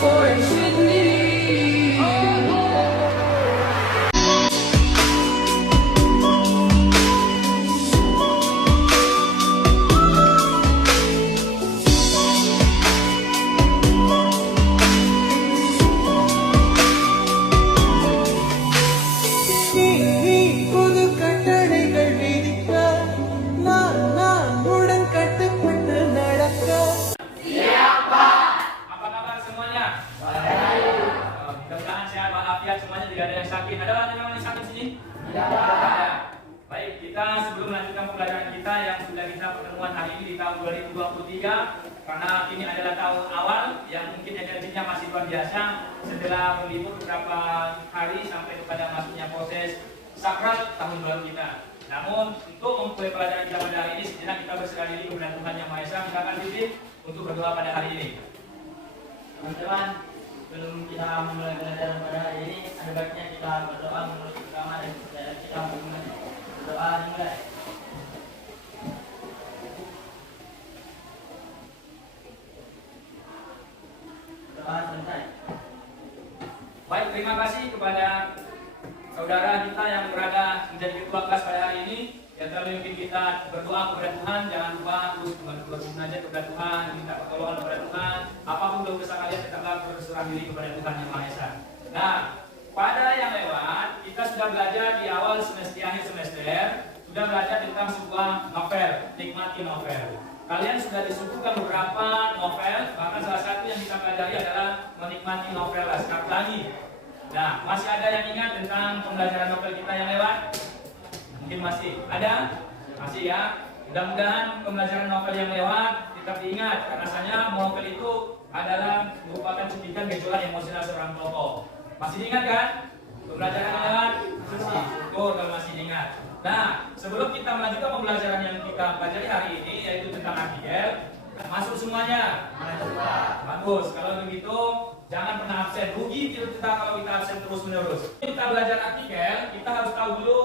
for infinity. புது கட்டளைகள் விதிக்க நான் உடன் கட்டுப்பட்டு நடக்க. Apa kabar semuanya? Mudah-mudahan sehat walafiat semuanya, tidak ada yang sakit. Ada yang sakit sini? Tidak ada. Baik, kita sebelum melanjutkan pembelajaran kita yang sudah kita pertemuan hari ini di tahun 2023, karena ini adalah tahun awal yang mungkin energinya masih luar biasa setelah berlibur beberapa hari sampai kepada masuknya proses sakral tahun baru kita. Namun untuk memulai pelajaran kita pada hari ini, sejenak kita berserah diri kepada Tuhan Yang Maha Esa. Silakan Bibi untuk berdoa pada hari ini. Teman-teman, sebelum kita memulai pelajaran pada hari ini, ada baiknya kita berdoa menurut agama dan kepercayaan kita masing-masing. Berdoa dimulai. Doa selesai. Baik, terima kasih kepada saudara kita yang berada menjadi ketua kelas pada hari ini yang telah memimpin kita berdoa kepada Tuhan. Jangan lupa terus bermunajat kepada Tuhan, minta pertolongan kepada Tuhan. Apapun dosa kalian, tetaplah berserah diri kepada Tuhan Yang Maha Esa. Nah, pada yang lewat kita sudah belajar di awal semester, akhir semester sudah belajar tentang sebuah novel, nikmati novel. Kalian sudah disuguhkan beberapa novel, bahkan salah satu yang kita pelajari adalah menikmati novel Laskar Pelangi. Nah, masih ada yang ingat tentang pembelajaran novel kita yang lewat? Mungkin masih ada? Masih ya? Mudah-mudahan pembelajaran novel yang lewat tetap diingat, karena rasanya novel itu adalah merupakan suntikan gejolak emosional seorang tokoh. Masih diingat kan? Pembelajaran yang lewat? Masih. Syukur kalau masih diingat. Nah, sebelum kita melanjutkan pembelajaran yang kita pelajari hari ini, yaitu tentang artikel, masuk semuanya? Bagus. Kalau begitu, jangan pernah absen. Rugi kita kalau kita absen terus-menerus. Kita belajar artikel, kita harus tahu dulu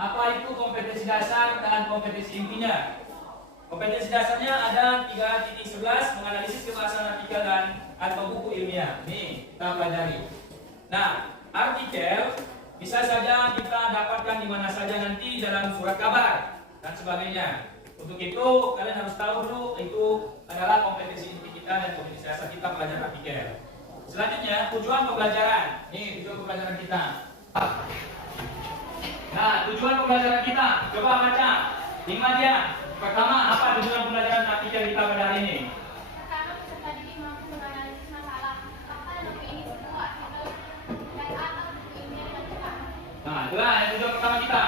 apa itu kompetensi dasar dan kompetensi intinya. Kompetensi dasarnya ada 3.11, menganalisis kebahasaan artikel dan atau buku ilmiah. Nih, kita pelajari. Nah, artikel bisa saja kita dapatkan di mana saja nanti dalam surat kabar dan sebagainya. Untuk itu, kalian harus tahu dulu itu adalah kompetensi inti kita dan kompetensi dasar kita belajar artikel. Selanjutnya, tujuan pembelajaran. Nih, tujuan pembelajaran kita. Nah, tujuan pembelajaran kita. Coba baca. 5 dia. Pertama, apa tujuan pembelajaran artikel kita pada hari ini? Pertama, peserta didik mampu menganalisis masalah, fakta dan opini sebuah artikel dan atau buku ilmiah dengan cepat. Nah, itulah yang tujuan pertama kita.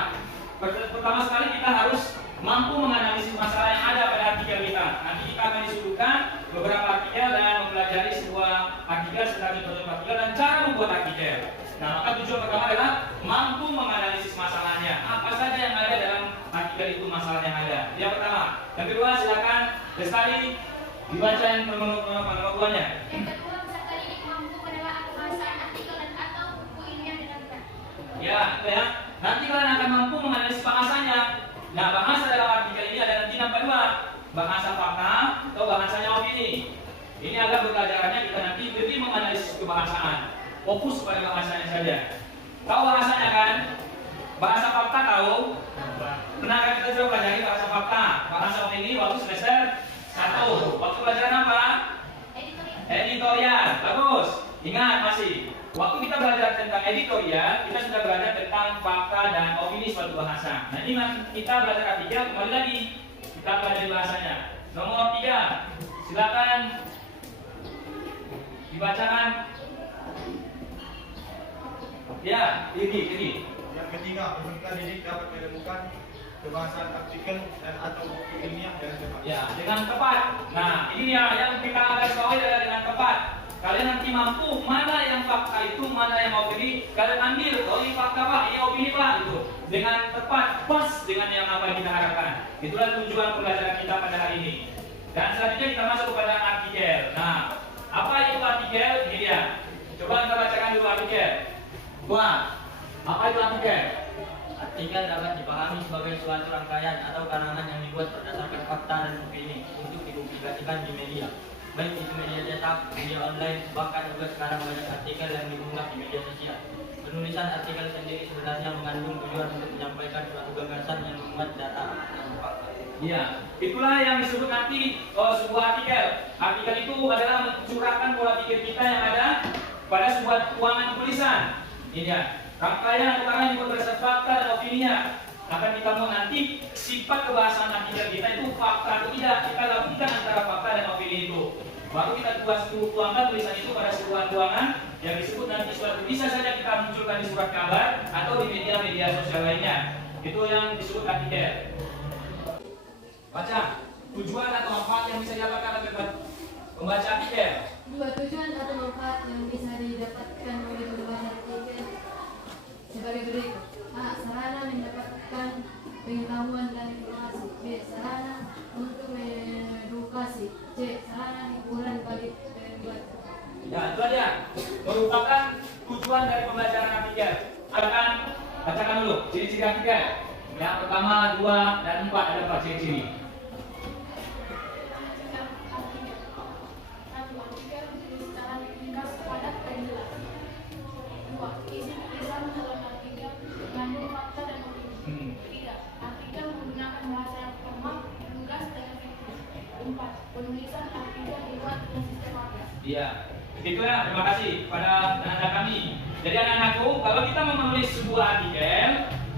Pertama sekali kita harus mampu menganalisis masalah yang ada pada artikel kita. Nanti kita akan disuguhkan beberapa artikel dan mempelajari sebuah artikel serta metode artikel dan cara membuat artikel. Nah, maka tujuan pertama adalah mampu menganalisis masalahnya. Apa saja yang ada dalam artikel itu, masalah yang ada. Yang pertama. Yang kedua, silakan Lestari dibaca yang penutupannya. Yang kedua, peserta didik mampu menelaah kebahasaan artikel dan atau buku ilmiah dengan benar. Ya, itu ya. Nanti kalian akan mampu menganalisis bahasanya. Nah, bahasa dalam artikel ini ada nanti nampak dua, bahasa fakta atau bahasanya opini. Ini agar pembelajarannya kita nanti lebih menganalisis kebahasaan, fokus pada bahasanya saja. Tahu bahasanya kan? Bahasa fakta tahu? Pernah kan kita sudah pelajari bahasa fakta, bahasa opini waktu semester 1. Waktu pelajaran apa? Editorial. Bagus. Ingat masih. Waktu kita belajar tentang editorial, kita sudah belajar tentang fakta dan opini suatu bahasa. Nah, ini kita belajar artikel, kembali lagi kita pelajari bahasanya. Nomor 3, silakan dibacakan. Ya, ini. Yang ketiga, peserta didik dapat menemukan kebahasaan artikel dan atau buku ilmiah dengan cepat. Ya, dengan tepat. Nah, ini ya yang kita garis bawahi adalah dengan tepat. Kalian nanti mampu mana yang fakta itu, mana yang opini, kalian ambil. Oh, ini fakta pak, ini opini pak, itu dengan tepat, pas dengan yang apa yang kita harapkan. Itulah tujuan pembelajaran kita pada hari ini. Dan selanjutnya kita masuk kepada artikel. Nah, apa itu artikel? Ini dia. Coba kita bacakan dulu artikel. Wah, apa itu artikel? Artikel dapat dipahami sebagai suatu rangkaian atau karangan yang dibuat berdasarkan fakta dan opini untuk dipublikasikan di media. baik itu media cetak, media online, bahkan juga sekarang banyak artikel yang diunggah di media sosial. Penulisan artikel sendiri sebenarnya mengandung tujuan untuk menyampaikan suatu gagasan yang memuat data dan fakta. Iya, itulah yang disebut nanti sebuah artikel. Artikel itu adalah mencurahkan pola pikir kita yang ada pada sebuah keuangan tulisan. Ini ya, rangkaian atau karena yang berdasarkan fakta dan opininya. Akan kita mau nanti sifat kebahasan artikel kita itu fakta atau tidak. Kita gabungkan antara fakta dan opini itu. Baru kita tuangkan tulisan itu pada sebuah keuangan yang disebut nanti suatu bisa saja kita munculkan di surat kabar atau di media-media sosial lainnya. Itu yang disebut artikel. Baca tujuan atau manfaat yang bisa didapatkan oleh pembaca artikel. Dua tujuan atau manfaat yang bisa didapatkan oleh pembaca artikel sebagai berikut. A. Sarana mendapatkan pengetahuan dan informasi. B. Sarana untuk mengedukasi. C. Sarana hiburan bagi pembaca. Ya, itu aja. Merupakan tujuan dari pembelajaran artikel. Akan bacakan dulu ciri-ciri artikel. Yang pertama, 2, dan 4 ada apa ciri-ciri? Penulisan artikel dibuat dengan sistematis. Iya, itu ya. Terima kasih pada anak-anak kami. Jadi anak-anakku, kalau kita mau menulis sebuah artikel,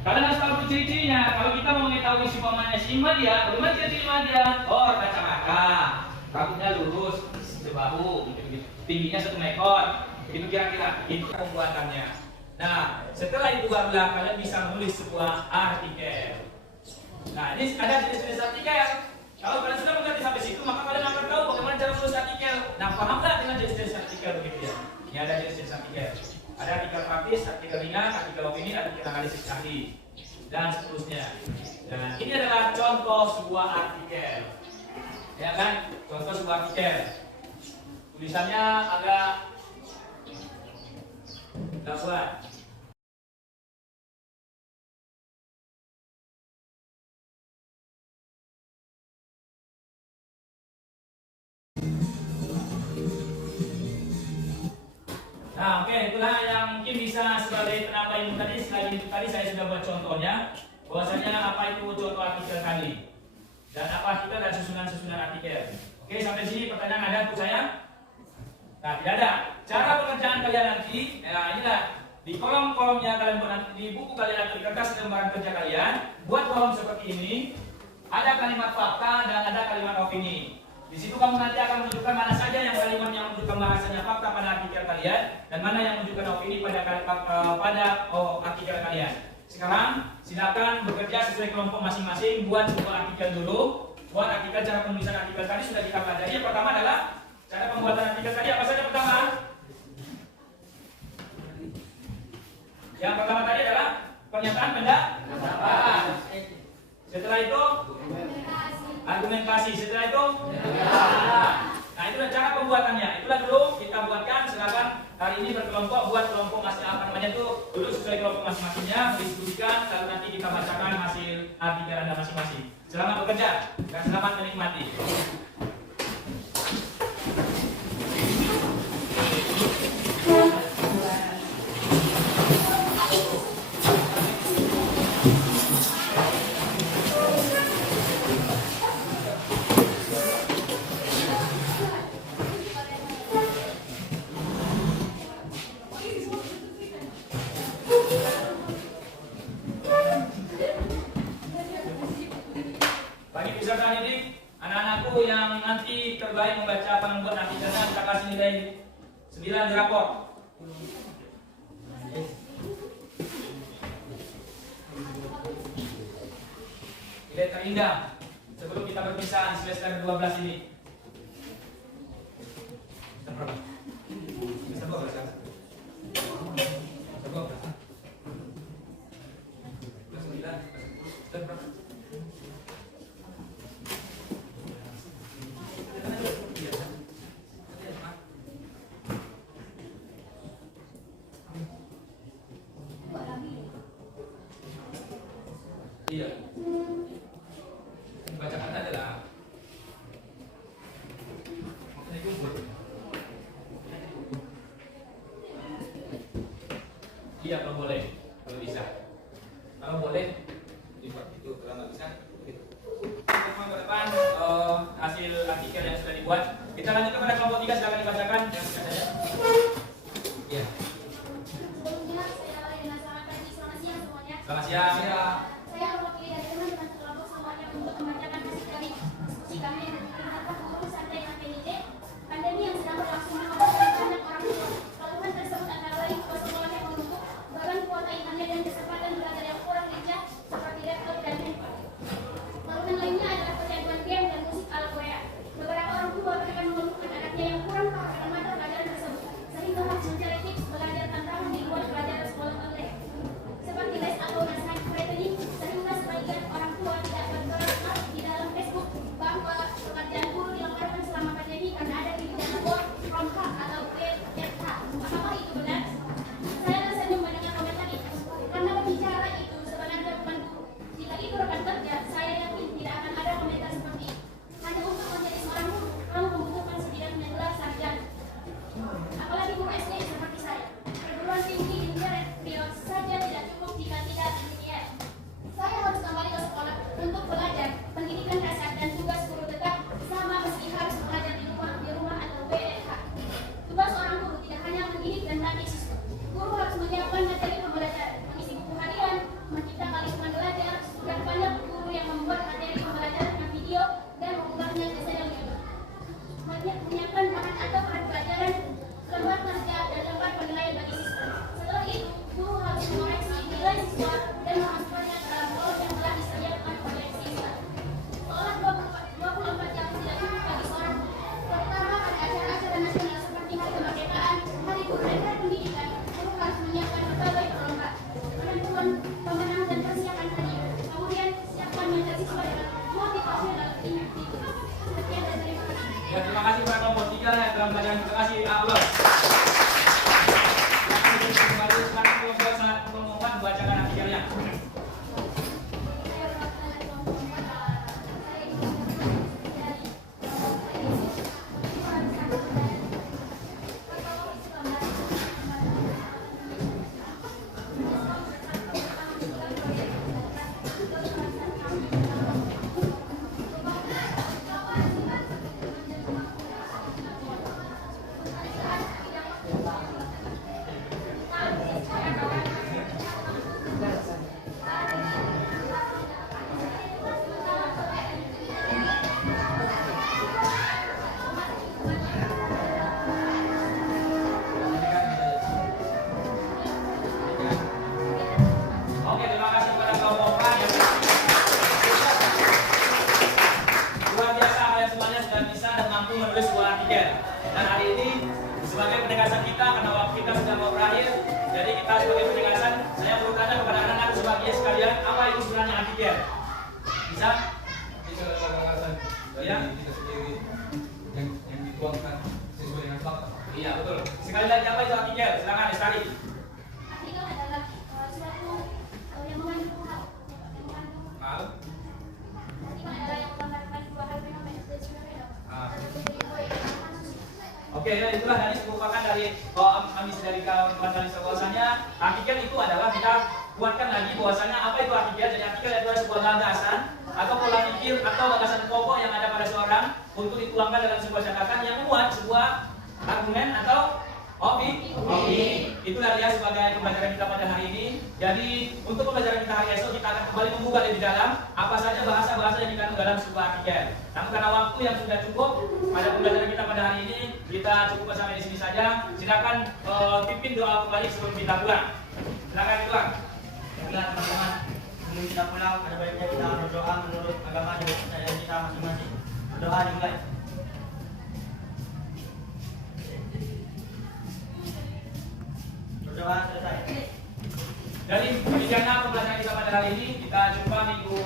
kalian harus tahu ciri-cirinya. Kalau kita mau mengetahui umpamanya si Madia, bagaimana ciri Madia? Oh, kacamata, rambutnya lurus, sebahu, tingginya 1 ekor. Itu kira-kira itu pembuatannya. Nah, setelah itu barulah kalian bisa menulis sebuah artikel. Nah, ini ada jenis-jenis artikel. Kalau kalian sudah mengerti sampai situ, maka kalian akan tahu bagaimana cara menulis artikel. Nah, pahamlah dengan jenis-jenis artikel begitu ya. Ini ada jenis-jenis artikel. Ada artikel praktis, artikel ringan, artikel opini, artikel analisis ahli, dan seterusnya. Dan ini adalah contoh sebuah artikel. Ya kan? Contoh sebuah artikel. Tulisannya agak buat. Nah, oke, itulah yang mungkin bisa sebagai penambah ilmu tadi. Selain itu tadi saya sudah buat contohnya, bahwasanya apa itu contoh artikel tadi dan apa artikel dan susunan-susunan artikel. Oke, sampai sini pertanyaan ada untuk saya? Nah, tidak ada. Cara pengerjaan kalian nanti, nah inilah di kolom-kolomnya kalian buat nanti, di buku kalian atau di kertas lembaran kerja kalian, buat kolom seperti ini. Ada kalimat fakta dan ada kalimat opini. Di situ kamu nanti akan menunjukkan mana saja yang kalimat yang menunjukkan bahasanya fakta pada artikel kalian dan mana yang menunjukkan opini pada artikel kalian. Sekarang silakan bekerja sesuai kelompok masing-masing. Buat sebuah artikel dulu. Buat artikel, cara penulisan artikel tadi sudah kita pelajari. Yang pertama adalah cara pembuatan artikel tadi. Apa saja pertama? Yang pertama tadi adalah pernyataan pendapat. Setelah itu argumentasi. Setelah itu nah itulah cara pembuatannya. Itulah dulu kita buatkan. Silakan hari ini berkelompok, buat kelompok masing namanya itu dulu sesuai kelompok masing-masingnya, diskusikan, lalu nanti kita bacakan hasil artikel Anda masing-masing. Selamat bekerja dan selamat menikmati. Bagi peserta didik, anak-anakku yang nanti terbaik membaca apa membuat artikelnya, kita kasih nilai 9 di rapor. Nilai terindah sebelum kita berpisah di semester 12 ini. Semester berapa? Semester 12. Kelas 9. Semester berapa? Iya. Bacakan adalah iya kalau boleh, kalau bisa. Kalau boleh, dibuat itu. Kalau nggak bisa, gitu. Teman ke depan hasil artikel yang sudah dibuat. Kita lanjut kepada kelompok 3, silakan dibacakan yang sudah saja. Iya. Sebelumnya saya Lena selamat pagi, selamat siang semuanya. Selamat siang. Saya mewakili dari teman-teman kelompok semuanya untuk membacakan hasil dari diskusi kami yang dilakukan guru santai dan PDJ. Pandemi yang sedang berlangsung mengakibatkan banyak orang tua. Keluhan tersebut antara lain sekolah yang menumpuk, bahkan kuota internet dan kesempatan belajar yang kurang lincah seperti laptop dan handphone. Keluhan lainnya adalah kecanduan game dan musik ala Korea. Beberapa orang tua bahkan mengeluhkan anaknya yang kurang paham dengan mata pelajaran tersebut, sehingga harus mencari tips belajar tantangan di luar pelajaran sekolah online, seperti les atau nasihat rekening, sehingga sebagian orang tua tidak bergerak di dalam Facebook bahwa pekerjaan guru dilonggarkan selama pandemi karena ada pidana work from home atau WFH. Apakah itu benar? Saya tersenyum mendengar komentar itu, karena pembicara itu sebenarnya bukan guru. Jika itu rekan kerja, saya yakin tidak akan ada komentar seperti itu. Hanya untuk menjadi seorang guru, kamu membutuhkan setidaknya gelar sarjana. Apalagi guru SD seperti saya. Perguruan tinggi internet Riau saja tidak cukup jika tidak demikian. Saya harus kembali ke sekolah untuk belajar pendidikan dasar dan tugas guru tetap sama meski harus belajar di rumah atau WFH. Tugas seorang guru tidak hanya mendidik dan melatih siswa. Guru harus menyiapkan materi pembelajaran, mengisi buku harian, menciptakan lingkungan belajar, dan banyak guru yang membuat materi pembelajaran dengan video dan mengunggahnya ke channel YouTube. Menyiapkan bahan atau bahan pelajaran, lembar kerja, dan lembar penilaian bagi siswa. Setelah itu, guru harus mengoreksi nilai siswa dan memasukkannya ke dalam kolom yang telah disediakan oleh siswa. Seolah 24 jam tidak cukup bagi seorang guru, terutama pada acara-acara nasional seperti Hari Kemerdekaan, Hari Guru dan Hari Pendidikan. Guru harus menyiapkan berbagai perlombaan, penentuan pemenang dan persiapan hadiah. Kemudian siapkan mental siswa dengan motivasional individu. Sekian dan terima kasih. Ya, terima kasih kepada kelompok 3 yang telah belajar. Terima kasih, Allah. Kembali sekarang kelompok 1 kelompok 4 bacakan artikelnya. Oke, terima kasih kepada kelompok 4 yang luar biasa. Kalian semuanya sudah bisa dan mampu menulis sebuah artikel. Dan hari ini sebagai penegasan kita, karena waktu kita sudah mau berakhir, jadi kita sebagai penegasan, saya bertanya kepada anak-anak sebagian sekalian, apa itu sebenarnya artikel? Bisa? Itu adalah gagasan dari Ya. kita sendiri yang dituangkan sesuai dengan fakta. Iya, betul. Sekali lagi, apa itu artikel? Silakan, Lestari. Artikel adalah suatu yang mengandung hal, Hal? artikel adalah yang menggambarkan dua hal fenomena dan fenomena. Ah. Satu menjadi dua yang sama. Oke, ya itulah tadi merupakan dari kami dari kawan-kawan dari bahwasanya artikel itu adalah kita buatkan lagi bahwasanya apa itu artikel. Jadi artikel itu adalah sebuah gagasan atau pola pikir atau gagasan pokok yang ada pada seorang untuk dituangkan dalam sebuah catatan yang membuat sebuah argumen atau opini. Itulah dia sebagai pembelajaran kita pada hari ini. Jadi untuk pembelajaran kita hari esok kita akan kembali membuka lebih dalam apa saja bahasa-bahasa yang dikandung dalam sebuah artikel. Namun karena waktu yang sudah cukup pada pembelajaran kita pada hari ini, kita cukupkan sampai di sini saja. Silakan pimpin doa kembali sebelum kita pulang. Silakan pulang. Baiklah teman-teman, sebelum kita pulang, ada baiknya kita berdoa menurut agama dan kepercayaan kita masing-masing. Berdoa dimulai. Berdoa selesai. Jadi demikianlah pembelajaran kita pada hari ini. Kita jumpa minggu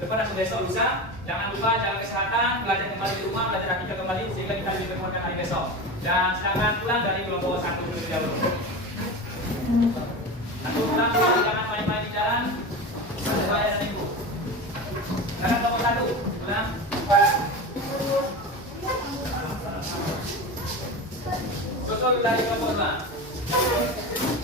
depan atau besok lusa. Jangan lupa jaga kesehatan, belajar kembali di rumah, belajar artikel kembali sehingga kita lebih berkuatkan hari besok. Dan silakan pulang dari kelompok 1 terlebih dahulu. Satu pulang, jangan main-main di jalan. Supaya dan ibu. Silakan kelompok 1 pulang. Betul dari kelompok 2.